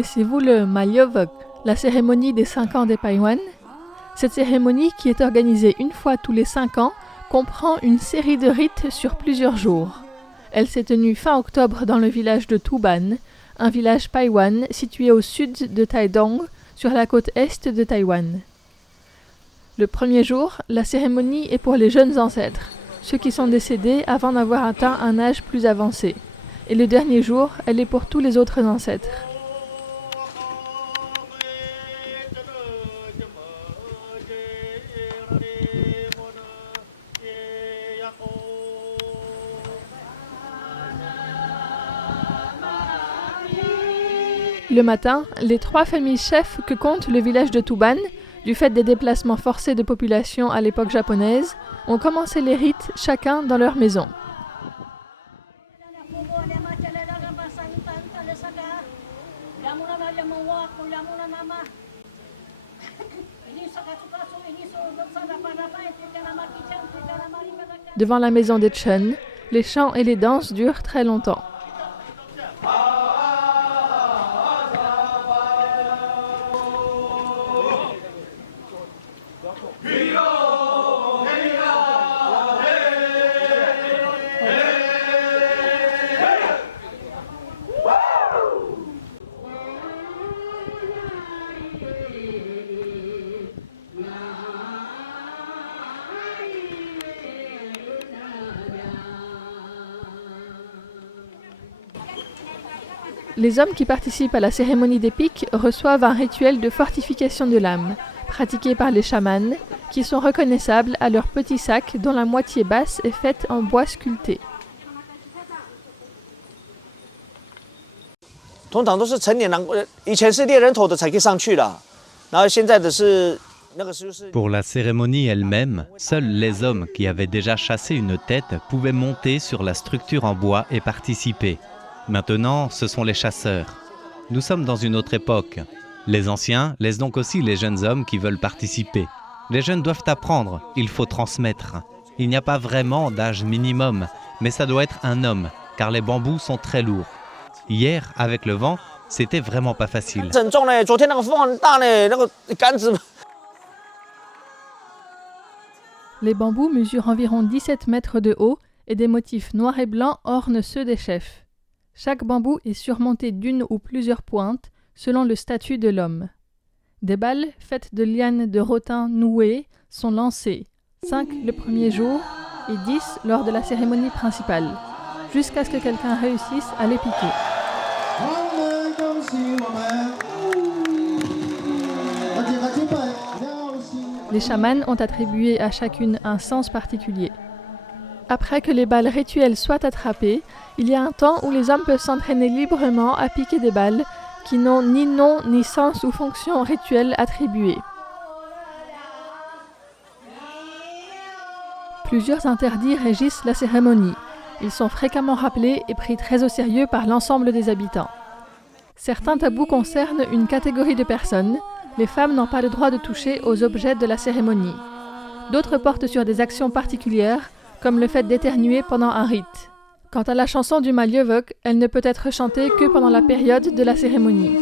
Connaissez-vous le Malyovok, la cérémonie des 5 ans des Paiwan? Cette cérémonie, qui est organisée une fois tous les 5 ans, comprend une série de rites sur plusieurs jours. Elle s'est tenue fin octobre dans le village de Tuban, un village Paiwan situé au sud de Taedong, sur la côte est de Taïwan. Le premier jour, la cérémonie est pour les jeunes ancêtres, ceux qui sont décédés avant d'avoir atteint un âge plus avancé. Et le dernier jour, elle est pour tous les autres ancêtres. Le matin, les 3 familles chefs que compte le village de Tuban, du fait des déplacements forcés de population à l'époque japonaise, ont commencé les rites chacun dans leur maison. Devant la maison des Chen, les chants et les danses durent très longtemps. Les hommes qui participent à la cérémonie des pics reçoivent un rituel de fortification de l'âme, pratiqué par les chamans, qui sont reconnaissables à leur petit sac dont la moitié basse est faite en bois sculpté. Pour la cérémonie elle-même, seuls les hommes qui avaient déjà chassé une tête pouvaient monter sur la structure en bois et participer. Maintenant, ce sont les chasseurs. Nous sommes dans une autre époque. Les anciens laissent donc aussi les jeunes hommes qui veulent participer. Les jeunes doivent apprendre, il faut transmettre. Il n'y a pas vraiment d'âge minimum, mais ça doit être un homme, car les bambous sont très lourds. Hier, avec le vent, c'était vraiment pas facile. Les bambous mesurent environ 17 mètres de haut et des motifs noirs et blancs ornent ceux des chefs. Chaque bambou est surmonté d'une ou plusieurs pointes, selon le statut de l'homme. Des balles faites de lianes de rotin nouées sont lancées, 5 le premier jour et 10 lors de la cérémonie principale, jusqu'à ce que quelqu'un réussisse à les piquer. Les chamans ont attribué à chacune un sens particulier. Après que les balles rituelles soient attrapées, il y a un temps où les hommes peuvent s'entraîner librement à piquer des balles qui n'ont ni nom ni sens ou fonction rituelle attribuée. Plusieurs interdits régissent la cérémonie. Ils sont fréquemment rappelés et pris très au sérieux par l'ensemble des habitants. Certains tabous concernent une catégorie de personnes. Les femmes n'ont pas le droit de toucher aux objets de la cérémonie. D'autres portent sur des actions particulières, comme le fait d'éternuer pendant un rite. Quant à la chanson du Malyovok, elle ne peut être chantée que pendant la période de la cérémonie.